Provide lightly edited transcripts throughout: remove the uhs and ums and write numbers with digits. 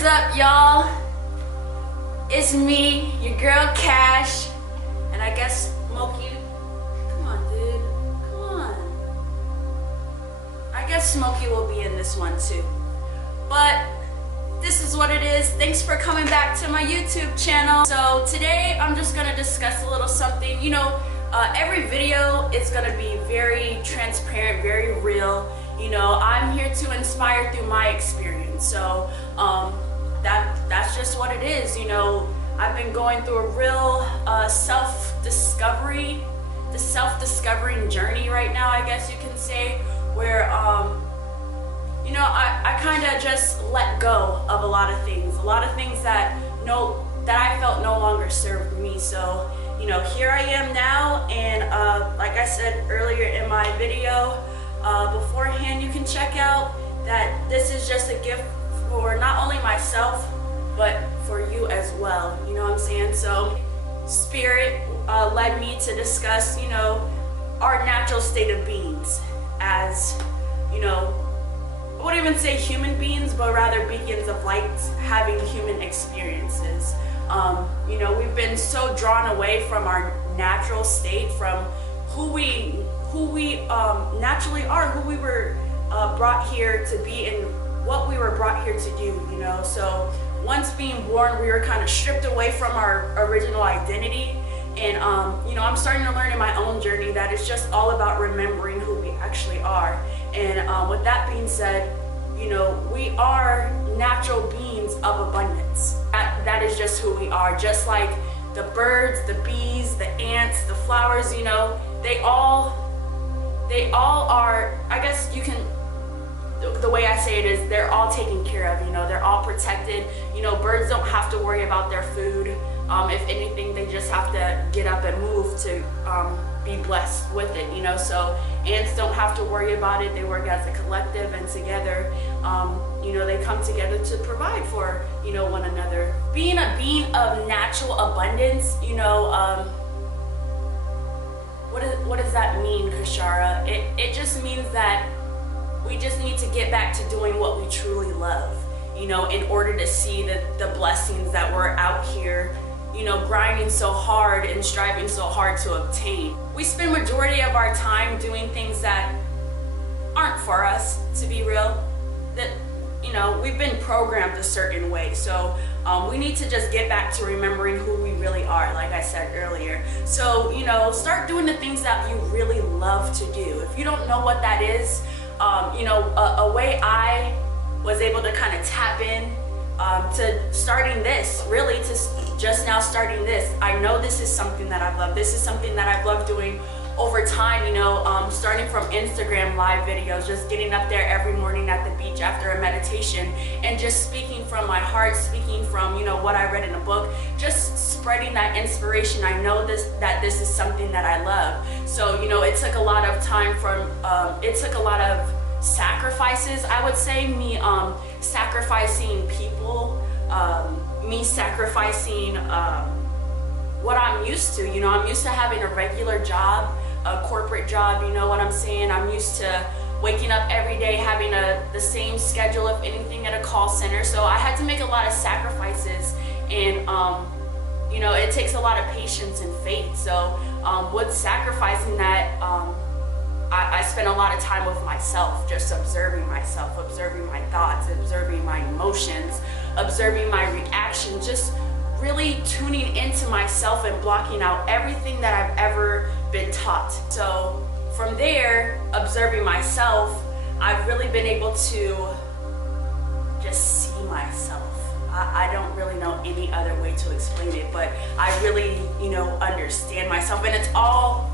is up, y'all? It's me, your girl KaSh, and I guess Smokey. Come on, dude. Come on. I guess Smokey will be in this one too. But this is what it is. Thanks for coming back to my YouTube channel. So today I'm just gonna discuss a little something. You know, every video is gonna be very transparent, very real. You know, I'm here to inspire through my experience. So that's just what it is. You know, I've been going through a real self-discovery, the self-discovering journey right now, I guess you can say, where you know, I kind of just let go of a lot of things that I felt no longer served me. So, you know, here I am now, and like I said earlier in my video beforehand, you can check out that this is just a gift for not only myself, but for you as well. You know what I'm saying? So Spirit led me to discuss, you know, our natural state of beings as, you know, I wouldn't even say human beings, but rather beacons of light, having human experiences. You know, we've been so drawn away from our natural state, from who we naturally are, who we were brought here to be, and what we were brought here to do, you know. So once being born, we were kind of stripped away from our original identity. And you know, I'm starting to learn in my own journey that it's just all about remembering who we actually are. And with that being said, you know, we are natural beings of abundance. That is just who we are. Just like the birds, the bees, the ants, the flowers, you know, they all are, I guess you can, the way I say it is, they're all taken care of, you know, they're all protected. You know, birds don't have to worry about their food. If anything, they just have to get up and move to be blessed with it, you know. So ants don't have to worry about it. They work as a collective, and together, you know, they come together to provide for, you know, one another. Being a being of natural abundance, you know, what does that mean, Kashara? It just means that we just need to get back to doing what we truly love, you know, in order to see the blessings that we're out here, you know, grinding so hard and striving so hard to obtain. We spend majority of our time doing things that aren't for us, to be real. That, you know, we've been programmed a certain way. So we need to just get back to remembering who we really are, like I said earlier. So, you know, start doing the things that you really love to do. If you don't know what that is, you know, a way I was able to kind of tap in to starting this, really to just now starting this. I know this is something that I love. This is something that I've loved doing over time, you know, starting from Instagram live videos, just getting up there every morning at the beach after a meditation and just speaking from my heart, speaking from, you know, what I read in a book, just spreading that inspiration. I know that this is something that I love. So, you know, it took a lot of time from, it took a lot of sacrifices, I would say, me sacrificing people, me sacrificing what I'm used to. You know, I'm used to having a regular job, a corporate job, you know what I'm saying? I'm used to waking up every day, having the same schedule, if anything, at a call center. So I had to make a lot of sacrifices, and you know, it takes a lot of patience and faith. So with sacrificing that, I spent a lot of time with myself, just observing myself, observing my thoughts, observing my emotions, observing my reactions, just really tuning into myself and blocking out everything that I've ever been taught. So from there, observing myself, I've really been able to just see myself. I don't really know any other way to explain it, but I really, you know, understand myself, and it's all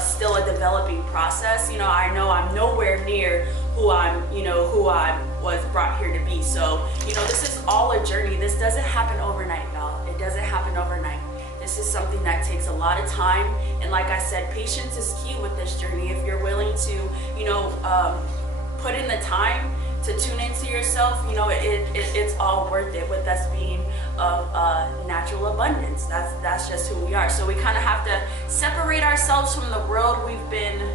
still a developing process. You know, I know I'm nowhere near who I was brought here to be. So, you know, this is all a journey. This doesn't happen overnight, y'all. It doesn't happen overnight. This is something that takes a lot of time, and like I said, patience is key with this journey. If you're willing to, you know, put in the time to tune into yourself, you know, it's all worth it, with us being of natural abundance. That's just who we are. So we kind of have to separate ourselves from the world we've been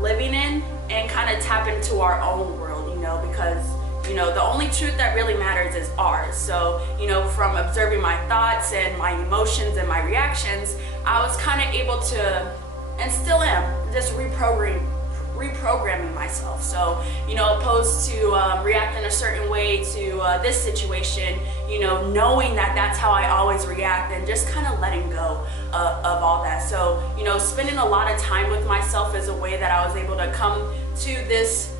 living in and kind of tap into our own world, you know, because You know, the only truth that really matters is ours. So, you know, from observing my thoughts and my emotions and my reactions, I was kind of able to, and still am, just reprogramming myself. So, you know, opposed to reacting a certain way to this situation, you know, knowing that that's how I always react, and just kind of letting go of all that. So, you know, spending a lot of time with myself is a way that I was able to come to this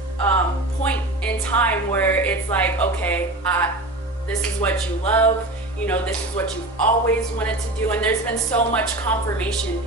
point in time where it's like, okay, this is what you love, you know, this is what you've always wanted to do. And there's been so much confirmation,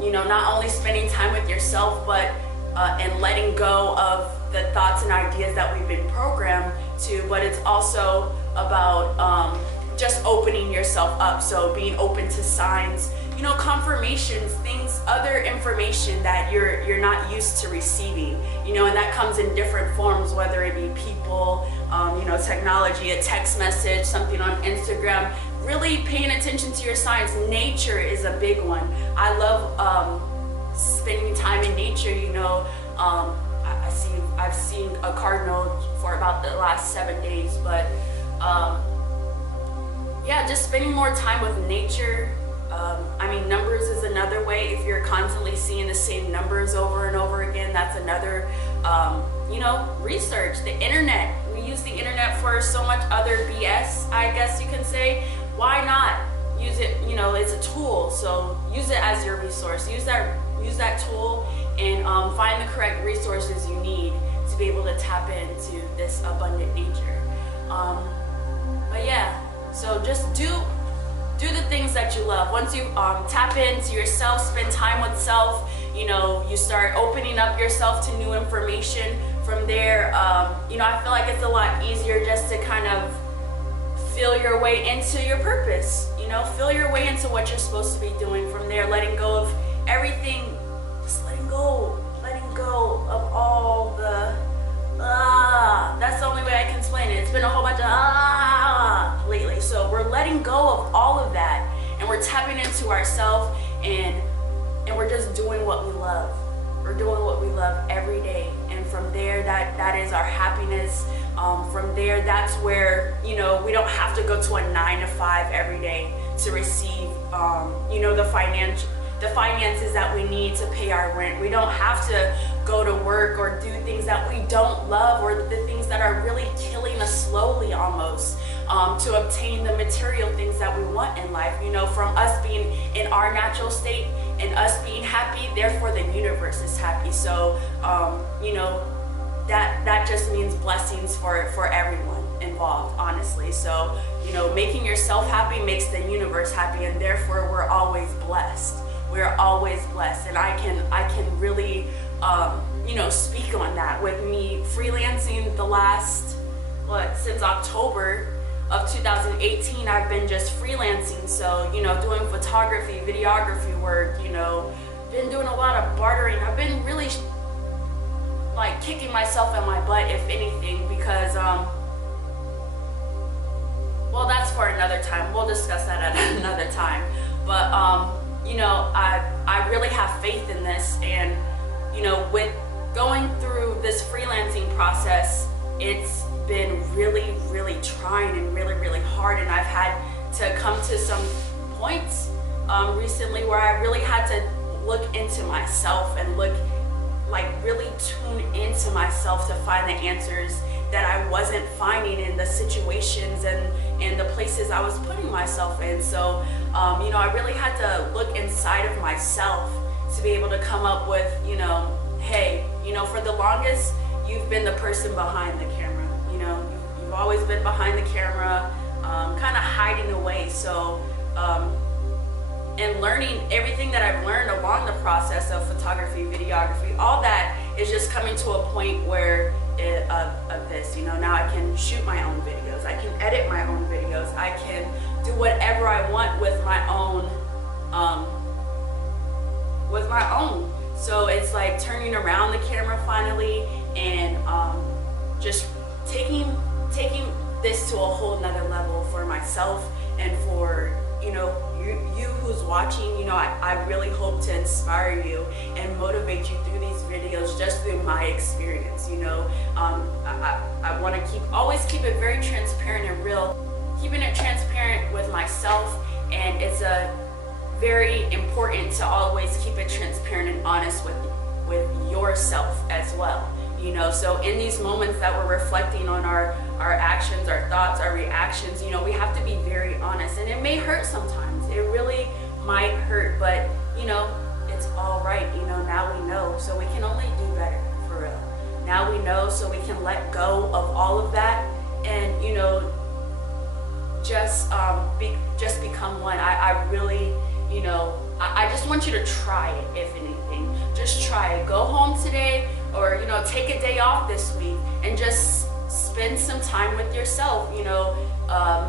you know, not only spending time with yourself, but and letting go of the thoughts and ideas that we've been programmed to, but it's also about just opening yourself up. So being open to signs, you know, confirmations, things, other information that you're not used to receiving, you know, and that comes in different forms, whether it be people, you know, technology, a text message, something on Instagram. Really paying attention to your signs. Nature is a big one. I love spending time in nature. You know, I've seen a cardinal for about the last 7 days, but yeah, just spending more time with nature. I mean, numbers is another way. If you're constantly seeing the same numbers over and over again, that's another, you know, research. The internet, we use the internet for so much other BS, I guess you can say. Why not use it? You know, it's a tool, so use it as your resource. Use that tool and find the correct resources you need to be able to tap into this abundant nature. But yeah, so just do the things that you love. Once you tap into yourself, spend time with self, you know, you start opening up yourself to new information. From there, you know, I feel like it's a lot easier just to kind of feel your way into your purpose, you know, feel your way into what you're supposed to be doing. From there, letting go of everything, just letting go of all the that's the only way I can explain it. It's been a whole bunch of lately. So we're letting go of all of that, and we're tapping into ourselves, and we're just doing what we love. We're doing what we love every day, and from there, that is our happiness. From there, that's where, you know, we don't have to go to a 9 to 5 every day to receive, you know, the finances that we need to pay our rent. We don't have to go to work or do things that we don't love, or the things that are really killing us slowly almost, to obtain the material things that we want in life. You know, from us being in our natural state and us being happy, therefore the universe is happy. So, you know, that just means blessings for everyone involved, honestly. So, you know, making yourself happy makes the universe happy, and therefore we're always blessed. We're always blessed, and I can really, you know, speak on that. With me freelancing the last, since October of 2018, I've been just freelancing. So, you know, doing photography, videography work, you know, been doing a lot of bartering. I've been really like kicking myself in my butt, if anything, because well, that's for another time. We'll discuss that at another time. But you know, I really have faith in this, and you know, with going through this freelancing process, it's been really, really trying and really, really hard, and I've had to come to some points recently where I really had to look into myself and really tune into myself to find the answers that I wasn't finding in the situations and the places I was putting myself in. So, you know, I really had to look inside of myself to be able to come up with, you know, hey, you know, for the longest, you've been the person behind the camera. You know, you've always been behind the camera, kind of hiding away. So, and learning everything that I've learned along the process of photography, videography, all that is just coming to a point where of this, you know, now I can shoot my own videos, I can edit my own videos, I can do whatever I want with my own, So it's like turning around the camera finally, and just taking this to a whole nother level for myself and for you know, you who's watching, you know, I really hope to inspire you and motivate you through these videos just through my experience, you know. I want to always keep it very transparent and real, keeping it transparent with myself, and it's very important to always keep it transparent and honest with yourself as well, you know. So in these moments that we're reflecting on our actions, our thoughts, our reactions, you know, we have to be very honest, and it may hurt sometimes. It really might hurt, but you know, it's all right. You know, now we know, so we can only do better, for real. Now we know, so we can let go of all of that, and you know, just become one. I really, you know, I just want you to try it. If anything, just try it. Go home today, or you know, take a day off this week and just spend some time with yourself. You know,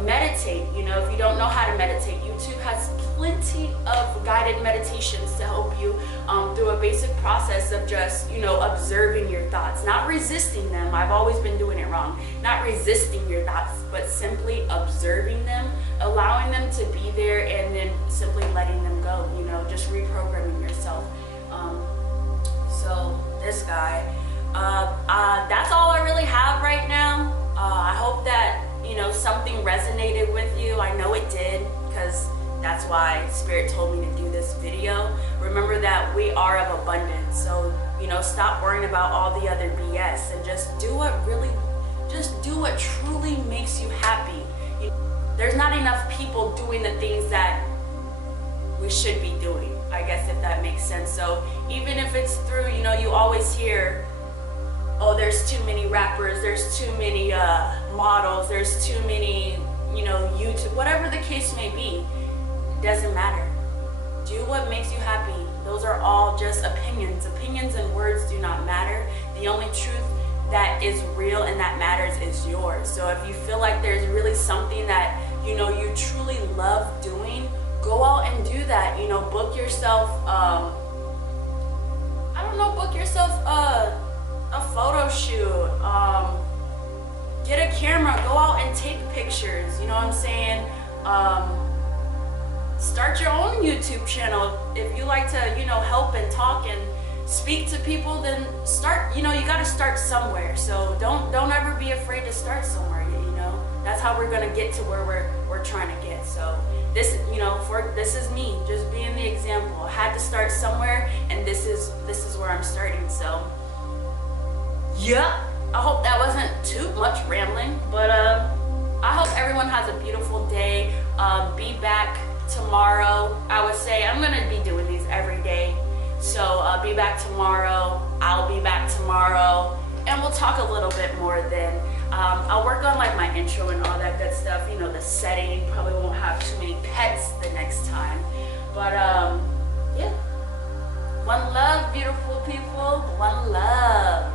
meditate. You know, if you don't know how to meditate, YouTube has plenty of guided meditations to help you through a basic process of just, you know, observing your thoughts, not resisting them. I've always been doing it wrong. Not resisting your thoughts, but simply observing them, allowing them to be there, and then simply letting them go, you know, just reprogramming yourself. So this guy, that's all I really have right now. I hope that, you know, something resonated with you. I know it did, because that's why Spirit told me to do this video. Remember that we are of abundance. So, you know, stop worrying about all the other BS and just do what truly makes you happy. There's not enough people doing the things that we should be doing, I guess, if that makes sense. So even if it's through, you know, you always hear, oh, there's too many rappers, there's too many models, there's too many, you know, YouTube, whatever the case may be. Doesn't matter. Do what makes you happy. Those are all just opinions. Opinions and words do not matter. The only truth that is real and that matters is yours. So if you feel like there's really something that, you know, you truly love doing, go out and do that. You know, book yourself, book yourself a photo shoot. Get a camera, go out and take pictures. You know what I'm saying? Start your own YouTube channel. If you like to, you know, help and talk and speak to people, then start, you know, you got to start somewhere. So don't ever be afraid to start somewhere, you know. That's how we're going to get to where we're trying to get. So this, you know, this is me just being the example. I had to start somewhere, and this is where I'm starting. So yeah, I hope that wasn't too much rambling, but I hope everyone has a beautiful day. Be back tomorrow. I would say I'm gonna be doing these every day, so be back tomorrow. I'll be back tomorrow, and we'll talk a little bit more then. I'll work on like my intro and all that good stuff, you know, the setting. Probably won't have too many pets the next time, but yeah, one love, beautiful people, one love.